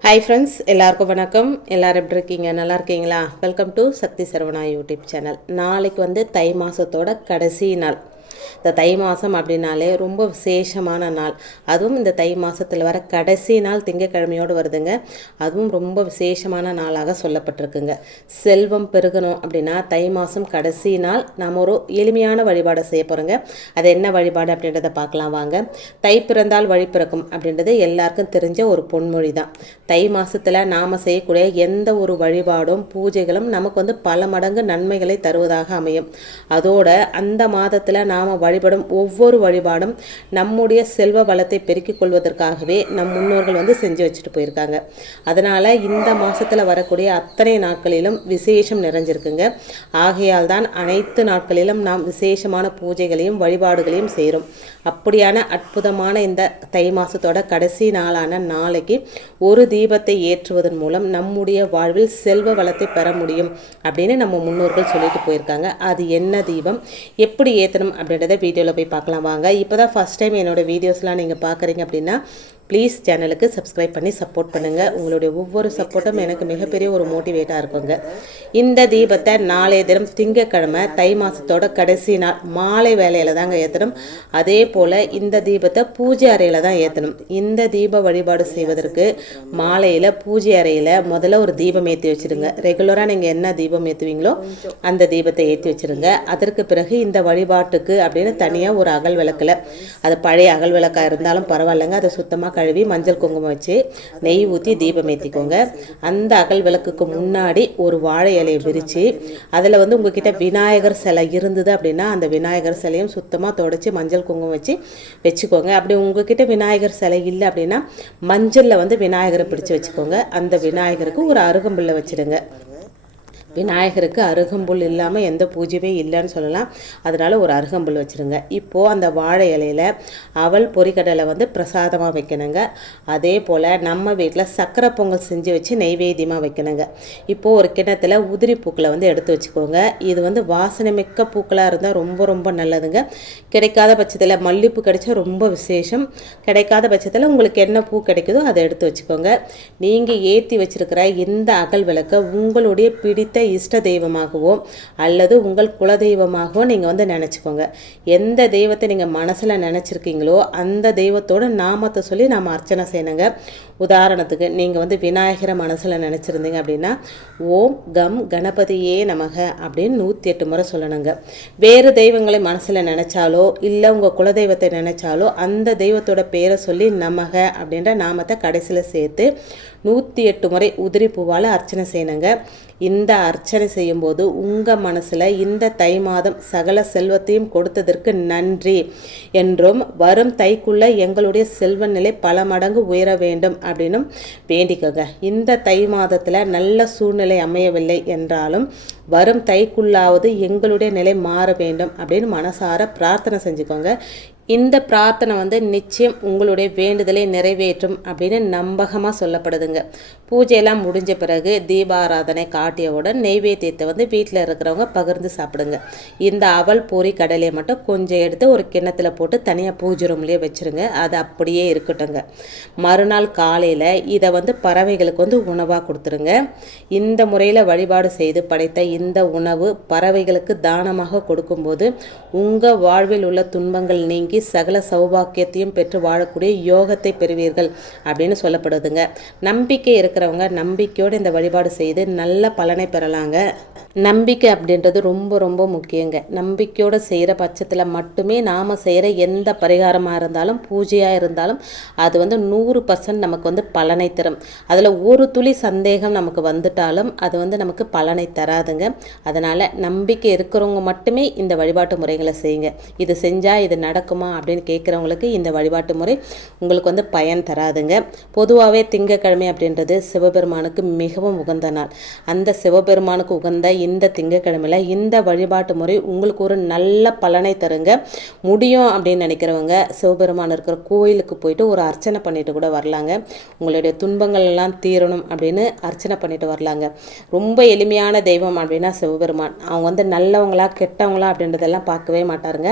Hi friends, எல்லாருக்கும் வணக்கம். எல்லோரும் எப்படி இருக்கீங்க? நல்லா இருக்கீங்களா? Welcome to Sakthi Saravana YouTube channel. நாளைக்கு வந்து தை மாதத்தோட கடைசி நாள். இந்த தை மாதம் அப்படின்னாலே ரொம்ப விசேஷமான நாள். அதுவும் இந்த தை மாதத்தில் வர கடைசி நாள் திங்கக்கிழமையோடு வருதுங்க. அதுவும் ரொம்ப விசேஷமான நாளாக சொல்லப்பட்டிருக்குங்க. செல்வம் பெருகணும் அப்படின்னா தை மாதம் கடைசி நாள் நாம் ஒரு எளிமையான வழிபாடை செய்ய போகிறோங்க. அது என்ன வழிபாடு அப்படின்றத பார்க்கலாம் வாங்க. தை பிறந்தால் வழி பிறக்கும் அப்படின்றது எல்லாருக்கும் தெரிஞ்ச ஒரு பொன்மொழி தான். தை மாதத்தில் நாம் செய்யக்கூடிய எந்த ஒரு வழிபாடும் பூஜைகளும் நமக்கு வந்து பல மடங்கு நன்மைகளை தருவதாக அமையும். அதோட அந்த மாதத்தில் நாம் வழிபடும் ஒவ்வொரு வழிபாடும் நம்முடைய செல்வ வளத்தை பெருக்கிக் கொள்வதற்காகவே நம் முன்னோர்கள் வந்து செஞ்சு வச்சுட்டு போயிருக்காங்க. அதனால் இந்த மாதத்தில் வரக்கூடிய அத்தனை நாட்களிலும் விசேஷம் நிறைஞ்சிருக்குங்க. ஆகையால் தான் அனைத்து நாட்களிலும் நாம் விசேஷமான பூஜைகளையும் வழிபாடுகளையும் செய்கிறோம். அப்படியான அற்புதமான இந்த தை மாதத்தோட கடைசி நாளான நாளைக்கு ஒரு தீபத்தை ஏற்றுவதன் மூலம் நம்முடைய வாழ்வில் செல்வ வளத்தை பெற முடியும் அப்படின்னு நம்ம முன்னோர்கள் சொல்லிட்டு போயிருக்காங்க. அது என்ன தீபம், எப்படி ஏற்றணும் அப்படின்றத வீடியோவில் போய் பார்க்கலாம் வாங்க. இப்போ தான் ஃபஸ்ட் டைம் என்னோடய வீடியோஸ்லாம் நீங்கள் பார்க்குறீங்க அப்படின்னா ப்ளீஸ் சேனலுக்கு சப்ஸ்கிரைப் பண்ணி சப்போர்ட் பண்ணுங்கள். உங்களுடைய ஒவ்வொரு சப்போர்ட்டும் எனக்கு மிகப்பெரிய ஒரு மோட்டிவேட்டாக இருக்குங்க. இந்த தீபத்தை நாளைய தினம் திங்கக்கிழமை தை மாதத்தோட கடைசி நாள் மாலை வேலையில் தாங்க ஏற்றணும். அதே போல் இந்த தீபத்தை பூஜை அறையில் தான் ஏற்றணும். இந்த தீப வழிபாடு செய்வதற்கு மாலையில் பூஜை அறையில் முதல்ல ஒரு தீபம் ஏற்றி வச்சுருங்க. ரெகுலராக நீங்கள் என்ன தீபம் ஏற்றுவீங்களோ அந்த தீபத்தை ஏற்றி வச்சுருங்க. அதற்கு பிறகு இந்த வழிபாட்டுக்கு அப்படின்னு தனியாக ஒரு அகல் விளக்கில், அது பழைய அகல் விளக்காக இருந்தாலும் பரவாயில்லைங்க, அதை சுத்தமாக கழுவி மஞ்சள் குங்குமம் வச்சு நெய் ஊற்றி தீபம் ஏற்றிக்கோங்க. அந்த அகல் விளக்குக்கு முன்னாடி ஒரு வாழை இலையை விரித்து அதில் வந்து உங்ககிட்ட விநாயகர் சிலை இருந்தது அப்படின்னா அந்த விநாயகர் சிலையும் சுத்தமாக தொடச்சி மஞ்சள் குங்குமம் வச்சுக்கோங்க. அப்படி உங்ககிட்ட விநாயகர் சிலை இல்லை அப்படின்னா மஞ்சளில் வந்து விநாயகரை பிடிச்சி வச்சுக்கோங்க. அந்த விநாயகருக்கு ஒரு அருகம்புல்லை வச்சுடுங்க. விநாயகருக்கு அருகம்புல் இல்லாமல் எந்த பூஜையுமே இல்லைன்னு சொல்லலாம். அதனால் ஒரு அருகம்புல் வச்சுருங்க. இப்போது அந்த வாழை இலையில் அவல் பொரிக்கடலை வந்து பிரசாதமாக வைக்கணுங்க. அதே போல் நம்ம வீட்டில் சக்கரை பொங்கல் செஞ்சு வச்சு நெய்வேத்தியமாக வைக்கணுங்க. இப்போது ஒரு கிணத்துல உதிரி பூக்களை வந்து எடுத்து வச்சுக்கோங்க. இது வந்து வாசனை மிக்க பூக்களாக இருந்தால் ரொம்ப ரொம்ப நல்லதுங்க. கிடைக்காத பட்சத்தில் மல்லிப்பூ கிடைச்சா ரொம்ப விசேஷம். கிடைக்காத பட்சத்தில் உங்களுக்கு என்ன பூ கிடைக்குதோ அதை எடுத்து வச்சுக்கோங்க. நீங்கள் ஏற்றி வச்சுருக்கிற இந்த அகல் விளக்கை உங்களுடைய பிடித்த இஷ்ட தெய்வமாகவோ அல்லது உங்கள் குலதெய்வமாகவோ நீங்கள் வந்து நினச்சிக்கோங்க. எந்த தெய்வத்தை நீங்கள் மனசில் நினச்சிருக்கீங்களோ அந்த தெய்வத்தோட நாமத்தை சொல்லி நாம் அர்ச்சனை செய்யணுங்க. உதாரணத்துக்கு நீங்கள் வந்து விநாயகரை மனசில் நினச்சிருந்தீங்க அப்படின்னா ஓம் கம் கணபதியே நமக அப்படின்னு 108 முறை சொல்லணுங்க. வேறு தெய்வங்களை மனசில் நினச்சாலோ இல்லை உங்கள் குலதெய்வத்தை நினச்சாலோ அந்த தெய்வத்தோட பேரை சொல்லி நமக அப்படின்ற நாமத்தை கடைசியில் சேர்த்து 108 முறை உதிரி பூவால் அர்ச்சனை செய்யணுங்க. இந்த அர்ச்சனை செய்யும்போது உங்கள் மனசில் இந்த தை மாதம் சகல செல்வத்தையும் கொடுத்ததற்கு நன்றி என்றும் வரும் தைக்குள்ளே எங்களுடைய செல்வ நிலை பல மடங்கு உயர வேண்டும் அப்படின்னும் வேண்டிக்கோங்க. இந்த தை மாதத்தில் நல்ல சூழ்நிலை அமையவில்லை என்றாலும் வரும் தைக்குள்ளாவது எங்களுடைய நிலை மாற வேண்டும் அப்படின்னு மனசார பிரார்த்தனை செஞ்சுக்கோங்க. இந்த பிரார்த்தனை வந்து நிச்சயம் உங்களுடைய வேண்டுதலை நிறைவேற்றும் அப்படின்னு நம்பகமாக சொல்லப்படுதுங்க. பூஜையெல்லாம் முடிஞ்ச பிறகு தீபாராதனை காட்டியவுடன் நெய்வேத்தியத்தை வந்து வீட்டில் இருக்கிறவங்க பகிர்ந்து சாப்பிடுங்க. இந்த அவல் பூரி கடலையை மட்டும் கொஞ்சம் எடுத்து ஒரு கிண்ணத்தில் போட்டு தனியாக பூஜை ரூம்லேயே வச்சுருங்க. அது அப்படியே இருக்கட்டுங்க. மறுநாள் காலையில் இதை வந்து பறவைகளுக்கு வந்து உணவாக கொடுத்துருங்க. இந்த முறையில் வழிபாடு செய்து படைத்த இந்த உணவு பறவைகளுக்கு தானமாக கொடுக்கும்போது உங்கள் வாழ்வில் உள்ள துன்பங்கள் நீங்கி சகல சௌபாக்கியத்தையும் பெற்று வாழக்கூடிய யோகத்தை பெறுவீர்கள் அப்படின்னு சொல்லப்படுதுங்க. நம்பிக்கை இருக்கிறவங்க நம்பிக்கையோடு இந்த வழிபாடு செய்து நல்ல பலனை பெறலாங்க. நம்பிக்கை அப்படின்றது ரொம்ப ரொம்ப முக்கியங்க. நம்பிக்கையோடு செய்கிற பட்சத்தில் மட்டுமே நாம் செய்கிற எந்த பரிகாரமாக இருந்தாலும் பூஜையாக இருந்தாலும் அது வந்து 100% நமக்கு வந்து பலனை தரும். அதில் ஒரு துளி சந்தேகம் நமக்கு வந்துட்டாலும் அது வந்து நமக்கு பலனை தராதுங்க. அதனால் நம்பிக்கை இருக்கிறவங்க மட்டுமே இந்த வழிபாட்டு முறைகளை செய்யுங்க. இது செஞ்சால் இது நடக்குமா அப்படின்னு கேட்குறவங்களுக்கு இந்த வழிபாட்டு முறை உங்களுக்கு வந்து பயன் தராதுங்க. பொதுவாகவே திங்கக்கிழமை அப்படின்றது சிவபெருமானுக்கு மிகவும் உகந்த நாள். அந்த சிவபெருமானுக்கு உகந்த இந்த திங்கக்கிழமையில் இந்த வழிபாட்டு முறை உங்களுக்கு ஒரு நல்ல பலனை தருங்க. முடியும் அப்படின்னு நினைக்கிறவங்க சிவபெருமான் இருக்கிற கோயிலுக்கு போயிட்டு ஒரு அர்ச்சனை பண்ணிட்டு கூட வரலாங்க. உங்களுடைய துன்பங்கள் எல்லாம் தீரணும் அப்படின்னு அர்ச்சனை பண்ணிட்டு வரலாங்க. ரொம்ப எளிமையான தெய்வம் அப்படின்னா சிவபெருமான். அவங்க வந்து நல்லவங்களா கெட்டவங்களா அப்படின்றதெல்லாம் பார்க்கவே மாட்டாருங்க.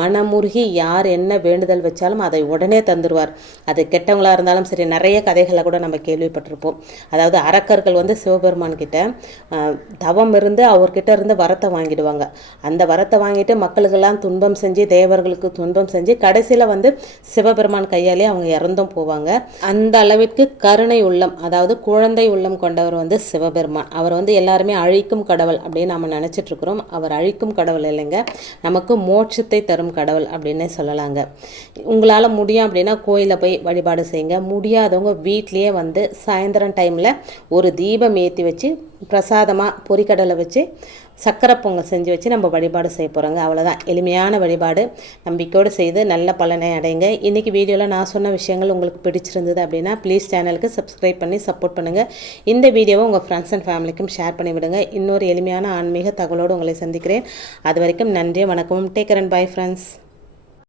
மனமுருகி யார் என்ன வேண்டுதல் வச்சாலும் அதை உடனே தந்துடுவார். அது கெட்டவங்களாக இருந்தாலும் சரி, நிறைய கதைகளை கூட நம்ம கேள்விப்பட்டிருப்போம். அதாவது அரக்கர்கள் வந்து சிவபெருமான் கிட்ட தவம் இருந்து அவர்கிட்ட இருந்து வரத்தை வாங்கிடுவாங்க. அந்த வரத்தை வாங்கிட்டு மக்களுக்கெல்லாம் துன்பம் செஞ்சு, தேவர்களுக்கு துன்பம் செஞ்சு, கடைசியில் வந்து சிவபெருமான் கையாலே அவங்க இறந்தும் போவாங்க. அந்த அளவிற்கு கருணை உள்ளம், அதாவது குழந்தை உள்ளம் கொண்டவர் வந்து சிவபெருமான். அவர் வந்து எல்லாருமே அழிக்கும் கடவுள் அப்படின்னு நம்ம நினச்சிட்டு இருக்கிறோம். அவர் அழிக்கும் கடவுள் இல்லைங்க, நமக்கு மோட்சத்தை தரும் கடவுள் அப்படின்னே சொல்லலாங்க. உங்களால் முடியும் அப்படின்னா கோயிலில் போய் வழிபாடு செய்யுங்க. முடியாதவங்க வீட்லேயே வந்து சாயந்தரம் டைமில் ஒரு தீபம் ஏற்றி வச்சு பிரசாதமாக பொரிக்கடலை வச்சு சக்கரை பொங்கல் செஞ்சு வச்சு நம்ம வழிபாடு செய்ய போகிறோங்க. அவ்வளோதான், எளிமையான வழிபாடு. நம்பிக்கையோடு செய்து நல்ல பலனை அடைங்க. இன்றைக்கி வீடியோவில் நான் சொன்ன விஷயங்கள் உங்களுக்கு பிடிச்சிருந்தது அப்படின்னா ப்ளீஸ் சேனலுக்கு சப்ஸ்கிரைப் பண்ணி சப்போர்ட் பண்ணுங்கள். இந்த வீடியோவை உங்கள் ஃப்ரெண்ட்ஸ் அண்ட் ஃபேமிலிக்கும் ஷேர் பண்ணிவிடுங்க. இன்னொரு எளிமையான ஆன்மீக தகவலோடு உங்களை சந்திக்கிறேன். அது வரைக்கும் நன்றி, வணக்கம். Take care and bye friends.